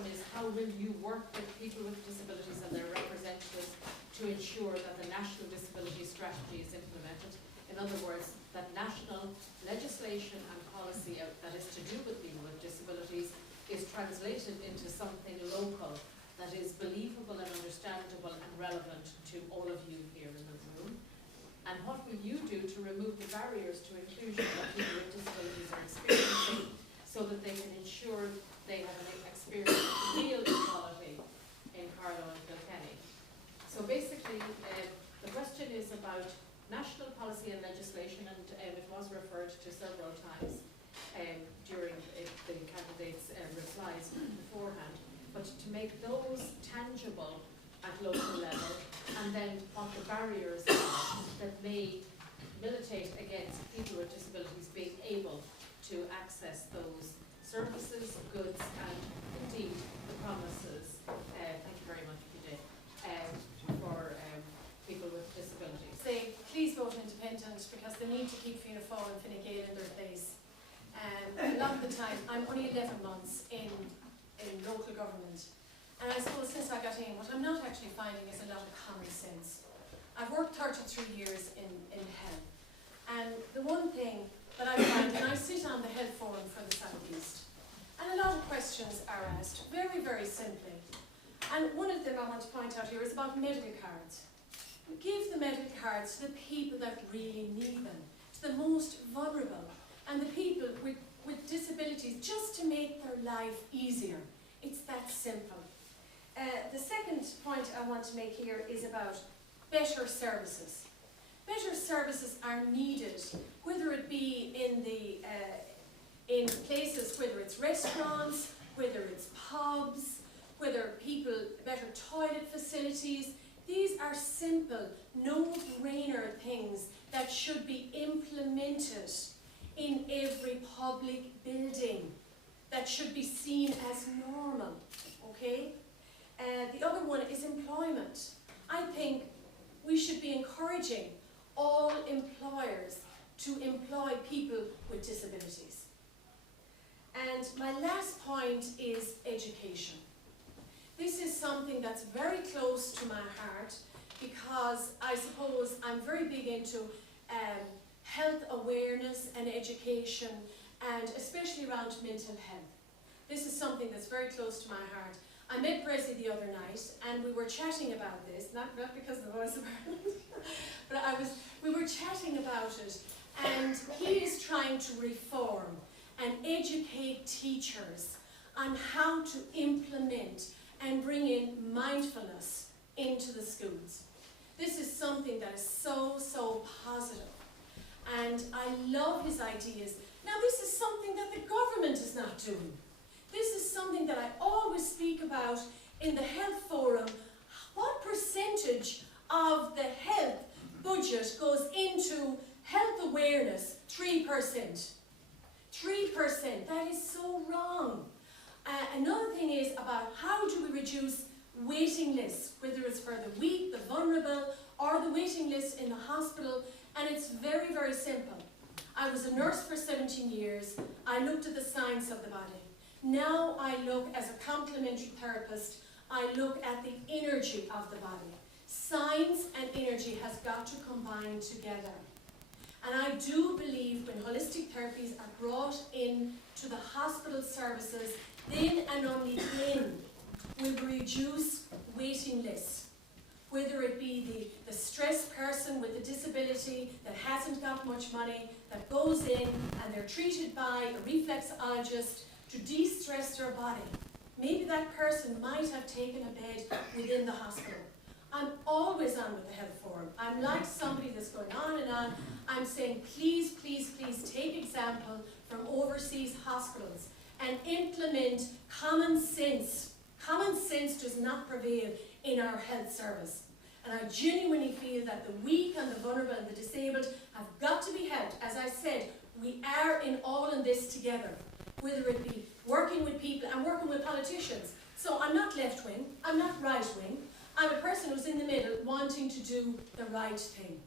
one is, how will you work with people with disabilities and their representatives to ensure that the national disability strategy is implemented? In other words, that national legislation and policy that is to do with people with disabilities is translated into something local that is believable and understandable and relevant to all of you here in the room. And what will you do to remove the barriers to inclusion that people with disabilities are experiencing, so that they can ensure they have an experience of real equality in Carlow and Kilkenny? So basically, the question is about national policy and legislation, and it was referred to several times during the candidates' replies beforehand, but to make those tangible at local level, and then what the barriers are that may militate against people with disabilities being able to access those services, goods, and indeed the promises, thank you very much, PJ, for people with disabilities. Say, please vote independent, because they need to keep Fianna Fáil and Fine Gael in their place. A lot of the time, I'm only 11 months in local government, and I suppose since I got in, what I'm not actually finding is a lot of common sense. I've worked 33 years in health, and the one thing that I find, and I sit on the health forum for the South East, and a lot of questions are asked, very, very simply. And one of them I want to point out here is about medical cards. Give the medical cards to the people that really need them, to the most vulnerable, and the people with disabilities, just to make their life easier. It's that simple. The second point I want to make here is about better services. Better services are needed, whether it be in places, whether it's restaurants, whether it's pubs, whether people, better toilet facilities. These are simple, no-brainer things that should be implemented in every public building, that should be seen as normal, okay? The other one is employment. I think we should be encouraging all employers to employ people with disabilities. And my last point is education. This is something that's very close to my heart, because I suppose I'm very big into health awareness and education, and especially around mental health. This is something that's very close to my heart. I met Breda the other night, and we were chatting about this, not because of the Voice of Ireland, but we were chatting about it, and he is trying to reform and educate teachers on how to implement and bring in mindfulness into the schools. This is something that is so, so positive. And I love his ideas. Now, this is something that the government is not doing. This is something that I always speak about in the health forum. What percentage of the health budget goes into health awareness? 3%. 3%. That is so wrong. Another thing is about how do we reduce waiting lists, whether it's for the weak, the vulnerable, or the waiting list in the hospital, and it's very, very simple. I was a nurse for 17 years. I looked at the science of the body. Now I look, as a complementary therapist, I look at the energy of the body. Science and energy has got to combine together. And I do believe when holistic therapies are brought in to the hospital services, then and only then will we reduce waiting lists. Whether it be the stressed person with a disability that hasn't got much money, that goes in and they're treated by a reflexologist to de-stress their body. Maybe that person might have taken a bed within the hospital. I'm always on with the health forum. I'm like somebody that's going on and on. I'm saying, please, please, please take example from overseas hospitals and implement common sense. Common sense does not prevail in our health service. And I genuinely feel that the weak and the vulnerable and the disabled have got to be helped. As I said, we are all in this together. Whether it be working with people and working with politicians. So I'm not left-wing, I'm not right-wing. I'm a person who's in the middle wanting to do the right thing.